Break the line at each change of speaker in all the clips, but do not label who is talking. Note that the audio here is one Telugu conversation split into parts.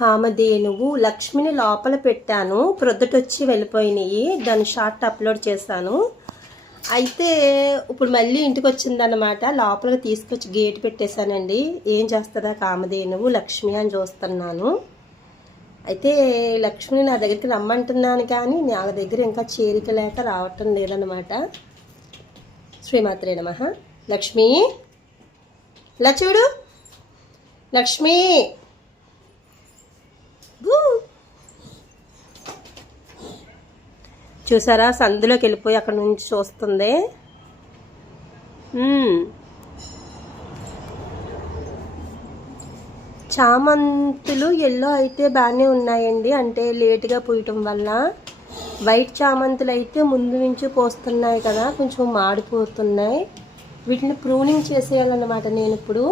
కామధేనువు లక్ష్మిని లోపల పెట్టాను. ప్రొద్దుటొచ్చి వెళ్ళిపోయినాయి. దాని షార్ట్ అప్లోడ్ చేశాను. అయితే ఇప్పుడు మళ్ళీ ఇంటికి వచ్చిందనమాట లోపలికి తీసుకొచ్చి గేట్ పెట్టేశానండి. ఏం చేస్తుందా కామధేనువు లక్ష్మి అని చూస్తున్నాను. అయితే లక్ష్మిని నా దగ్గరికి రమ్మంటున్నాను కానీ నా దగ్గర ఇంకా చేరిక లేక రావటం లేదనమాట శ్రీమాత్రే నమ. లక్ష్మి? ఇలా చూడు. లక్ష్మి? చూసారా? సందులోకి వెళ్ళిపోయి అక్కడ నుంచి చూస్తుంది. చామంతులు ఎల్లో అయితే బాగానే ఉన్నాయండి. అంటే లేటుగా పూయటం వల్ల. వైట్ చామంతులు అయితే ముందు నుంచి పోస్తున్నాయి కదా. కొంచెం మాడిపోతున్నాయి. వీటిని ప్రూనింగ్ చేసేయాలన్నమాట నేను ఇప్పుడు.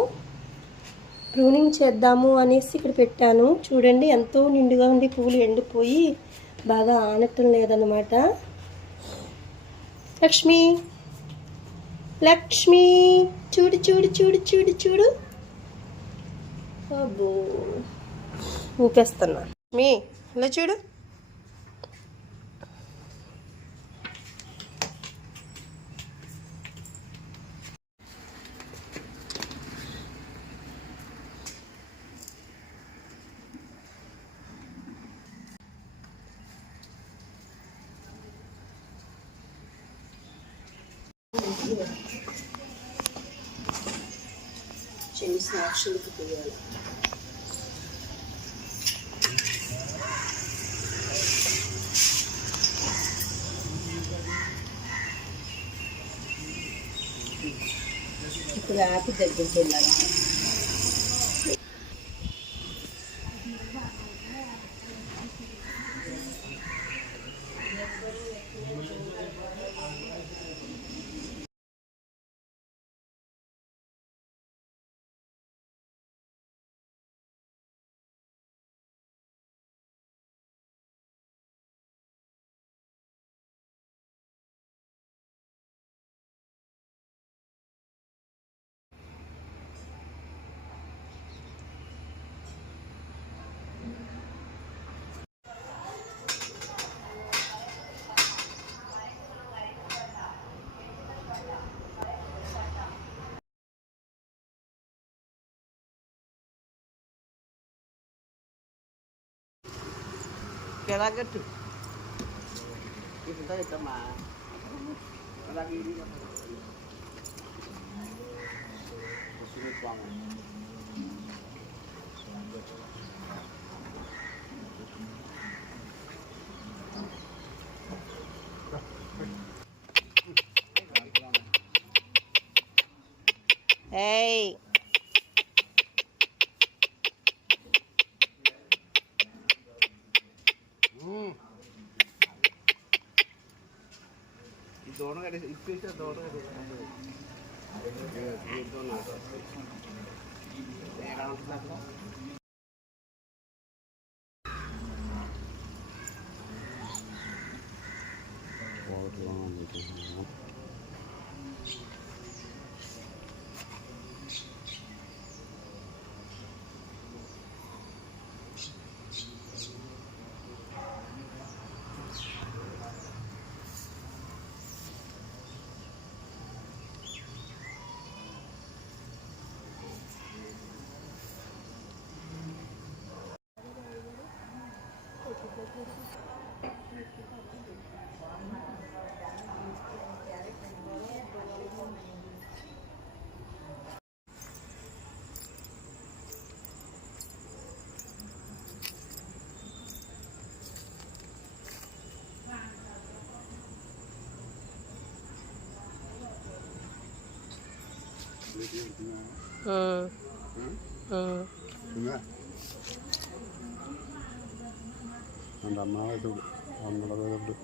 ప్రూనింగ్ చేద్దాము అనేసి ఇక్కడ పెట్టాను. చూడండి ఎంతో నిండుగా ఉండి పూలు ఎండిపోయి బాగా ఆనటం లేదన్నమాట. లక్ష్మి! లక్ష్మి! చూడు చూడు చూడు చూడు చూడు. అబ్బో! ఊపేస్తున్నా. మీ ఇలా చూడు. చిన్న సాక్షులకు పోయాలి ఇప్పుడు ఆపి దగ్గరికి వెళ్ళాలి
Kela gedung. Kita itu ya, mah. Lagi ini. Kesulit banget.
Hey.
दोनों का इससे से दोनों का ये ये दोनों ये काम करता है बहुत लंबा मीटिंग है அந்த అమ్మ అవుతాడు అమ్మ అవుతాడు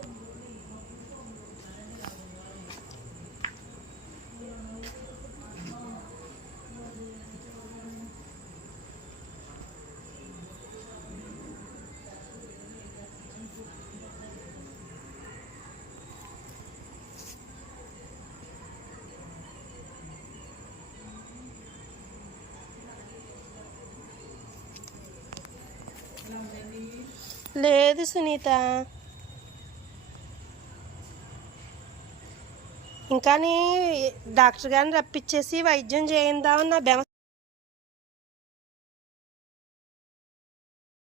లేదు సునీత. ఇంకాని డాక్టర్ గారిని రప్పించేసి వైద్యం చేయిందామని నా బెమ